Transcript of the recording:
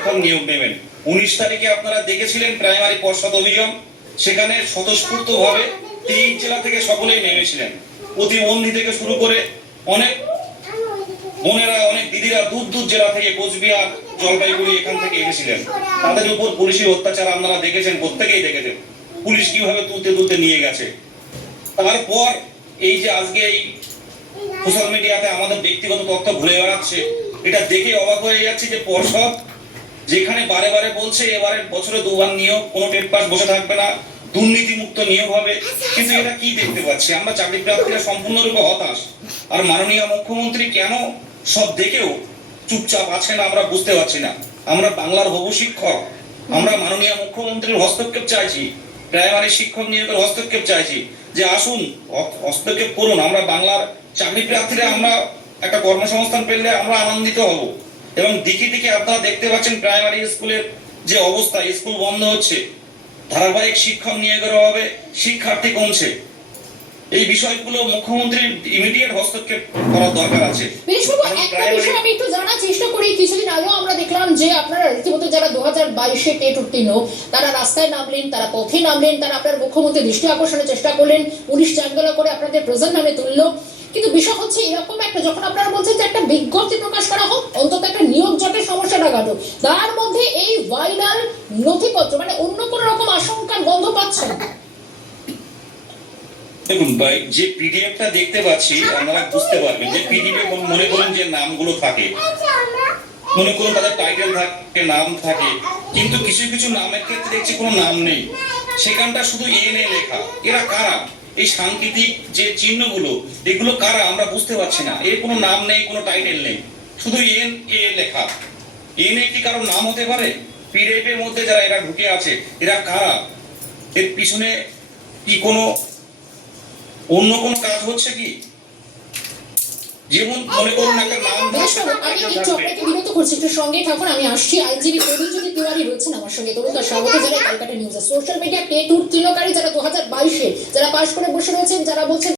শিক্ষক নিয়োগ নেবেন। উনিশ তারিখে আপনারা দেখেছিলেন প্রাইমারি পর্ষদ অভিযান। সেখানে স্বতঃস্ফূর্ত ভাবে তিন জেলা থেকে সকলেই নেমেছিলেন। প্রতিবন্ধী থেকে শুরু করে অনেক বোনেরা, অনেক দিদিরা দূর দূর জেলা থেকে কোচবিহার, জলপাইগুড়ি এখান থেকে এসেছিলেন। তাদের উপর পুলিশের অত্যাচার আপনারা দেখেছেন, প্রত্যেকেই দেখেছেন। পুলিশ কীভাবে তুলতে তুলতে নিয়ে গেছে। তারপর এই যে আজকে এই সোশ্যাল মিডিয়াতে আমাদের ব্যক্তিগত তথ্য ঘুরে বেড়াচ্ছে, এটা দেখে অবাক হয়ে যাচ্ছে যে পর্ষদ যেখানে বারে বারে বলছে এবারে বছরে দুবার নিয়োগ, কোনো টেট পাস বসে থাকবে না, দুর্নীতিমুক্ত নিয়োগ হবে। কিন্তু এটা কি দেখতে পাচ্ছি? আমরা চাকরি প্রার্থীরা সম্পূর্ণরূপে হতাশ। আর মাননীয় মুখ্যমন্ত্রী কেন সব দেখেও চুপচাপ আছেন আমরা বুঝতে পারছি না। আমরা বাংলার হবু শিক্ষক। আমরা মাননীয় মুখ্যমন্ত্রীর হস্তক্ষেপ চাইছি। প্রাইমারি শিক্ষক নিয়োগের হস্তক্ষেপ চাইছি। যে আসুন হস্তক্ষেপ করুন। আমরা বাংলার চাকরি প্রার্থীরা আমরা একটা কর্মসংস্থান পেলে আমরা আনন্দিত হব। এবং দিকে দিকে আপনারা দেখতে পাচ্ছেন প্রাইমারি স্কুলের যে অবস্থা স্কুল বন্ধ হচ্ছে। ধারাবাহিক শিক্ষক নিয়োগের অভাবে শিক্ষার্থী কমছে। এই বিষয়গুলো মুখ্যমন্ত্রীর ইমিডিয়েট হস্তক্ষেপ করার দরকার আছে। একটা বিষয় আমি একটু জানার চেষ্টা করি। কিছুদিন আগেও আমরা দেখলাম যে আপনারা রীতিমতো যারা দু হাজার বাইশে টেট উত্তীর্ণ তারা রাস্তায় নামলেন তারা পথে নামলেন তারা আপনার মুখ্যমন্ত্রী দৃষ্টি আকর্ষণের চেষ্টা করলেন পুলিশ চাঙ্গলা করে আপনাদের প্রেজেন্ট নামে তুললো। কিন্তু বিষয় হচ্ছে এরকম একটা যখন আপনারা বলছেন যে একটা বিজ্ঞপ্তি প্রকাশ করা হোক অন্তত একটা নিয়োগ জটের সমস্যাটা কাটুক তার মধ্যে এই ভাইরাল নথিপত্র মানে অন্য কোনো রকম আশঙ্কার গন্ধ পাচ্ছেন? দেখুন ভাই যে পিডিএফটা দেখতে পাচ্ছি আপনারা বুঝতে পারবেন যে পিডিএফ মনে করুন যে নামগুলো থাকে। মনে করুন তাদের টাইটেল থাকে নাম থাকে কিন্তু কিছু কিছু নামের ক্ষেত্রে দেখছি কোনো নাম নেই। সেখানটা শুধু এন এ লেখা। এরা কারা? এই সাংকেতিক যে চিহ্নগুলো, এগুলো কারা আমরা বুঝতে পারছি না। এর কোনো নাম নেই, কোনো টাইটেল নেই। শুধু এন এ লেখা। এন এ কি কারোর নাম হতে পারে? পিরেপের মধ্যে যারা এরা ঢুকে আছে, এরা কারা? এর পিছনে কি কোনো অন্য কোনো কাজ হচ্ছে কি? যেমন মনে করুন একটা নাম আমি একটু। আপনাকে বিরত করছি একটু সঙ্গেই থাকুন আমি আসছি আইনজীবী যদি তিওয়ারি রয়েছেন আমার সঙ্গে তরুণ তার স্বাগত জানাই ক্যালকাটা নিউজে সোশ্যাল মিডিয়া পেট উত্তীর্ণকারী যারা দু হাজার বাইশে যারা পাশ করে বসে রয়েছেন যারা বলছেন